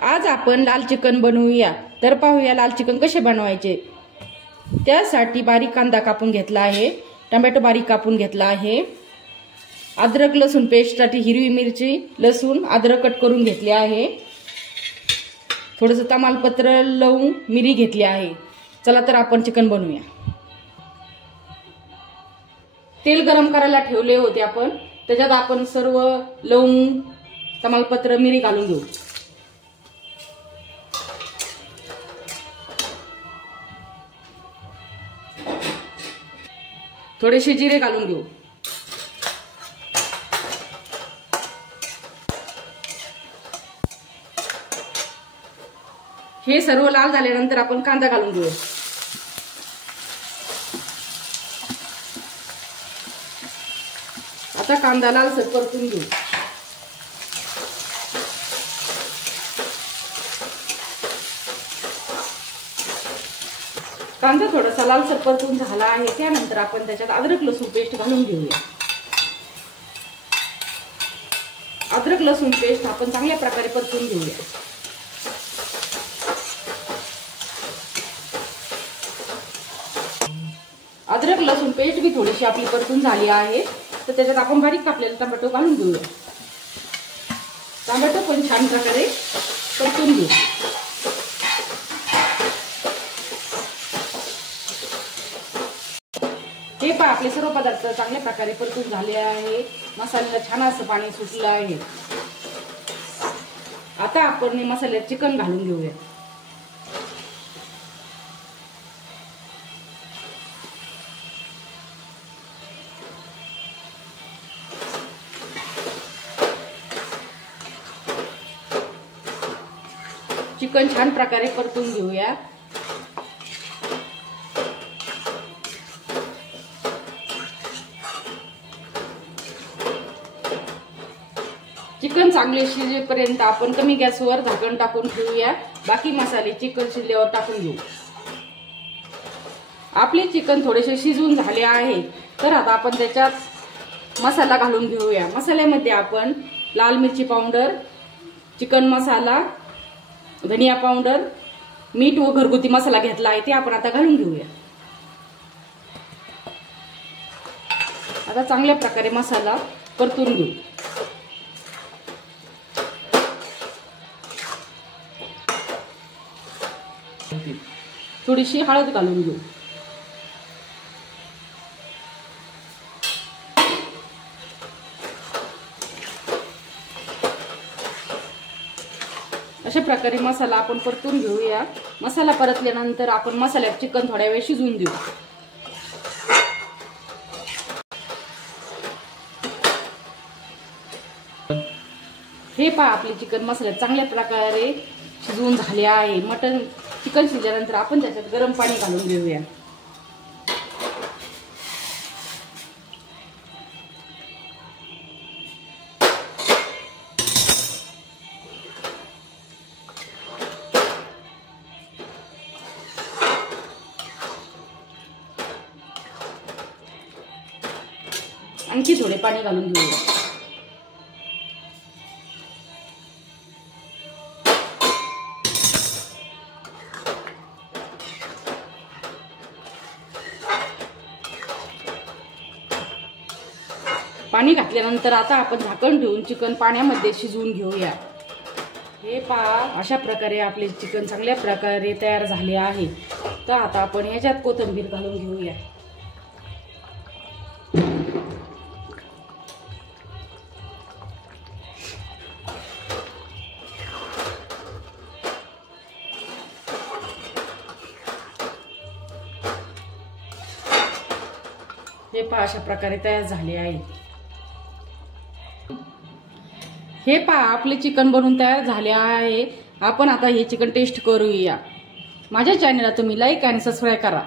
आज आपण लाल चिकन बनवूया। तर पाहूया लाल चिकन कसे बनवायचे। त्यासाठी बारीक कांदा कापून घेतला आहे, टोमॅटो बारीक कापून घेतला आहे, अद्रक लसूण पेस्टसाठी हिरवी मिरची लसूण अद्रक कट करून घेतले आहे, थोडंसं तमालपत्र लवंग मिरी घेतली आहे। चला तर आपण चिकन बनवूया। तेल गरम करायला ठेवले होते आपण, त्याच्यात आपण सर्व लवंग तमालपत्र मिरी घालून घेऊ। थोडेसे जिरे घालून घेऊ। हे सर्व लाल झाल्यानंतर आपण कांदा घालून घेऊ। आता कांदा लालसर परतून घेऊ। कांदा थोडासा लालसर परतून झाला आहे, त्यानंतर आपण त्याच्यात अद्रक लसूण पेस्ट घालून घेऊया। अद्रक लसूण पेस्ट आपण चांगल्या प्रकारे परतून घेऊया। अद्रक लसूण पेस्ट भी थोडीशी आपली परतून झाली आहे, तर त्याच्यात आपण बारीक कापलेले टोमॅटो घालून घेऊया। टोमॅटो पण छान प्रकारे परतून घेऊ। हे पहा आपले सर्व पदार्थ चांगल्या प्रकारे परतून झाले आहे, मसाल्याला छान असं पाणी सुटलं आहे। आता आपण मसाल्यात चिकन घालून घेऊया। चिकन छान प्रकारे परतून घेऊया। चिकन चांगले शिजेपर्यंत आपण कमी गॅसवर झाकण टाकून ठेवूया। बाकी मसाले चिकन शिजल्यावर टाकून घेऊ। आपले चिकन थोडेसे शिजून झाले आहे, तर आता आपण त्याच्यात मसाला घालून घेऊया। मसाल्यामध्ये आपण लाल मिरची पावडर, चिकन मसाला, धनिया पावडर, मीठ व घरगुती मसाला घेतला आहे, ते आपण आता घालून घेऊया। आता चांगल्या प्रकारे मसाला परतून घेऊ। थोडीशी हळद घालून घेऊ। अशा प्रकारे मसाला आपण परतून घेऊया। मसाला परतल्यानंतर आपण मसाल्यात चिकन थोड्या वेळ शिजवून देऊ। हे पहा आपले चिकन मसाल्यात चांगल्या प्रकारे शिजवून झाले आहे। चिकन शिजल्यानंतर आपण त्याच्यात गरम पाणी घालून घेऊया। आणखी थोडे पाणी घालून घेऊया। पाणी घातल्यानंतर आता आपण झाकण ठेवून चिकन पाण्यामध्ये शिजवून घेऊया। हे पहा अशा प्रकारे आपले चिकन चांगल्या प्रकारे तयार झाले आहे। तर आता आपण याच्यात कोथिंबीर घालून घेऊया। हे पहा अशा प्रकारे तयार झाले आहे। हे पहा आपले चिकन बनवून तयार झाले आहे। आपण आता हे चिकन टेस्ट करूया। माझ्या चॅनलला तुम्ही लाईक आणि सबस्क्राइब करा।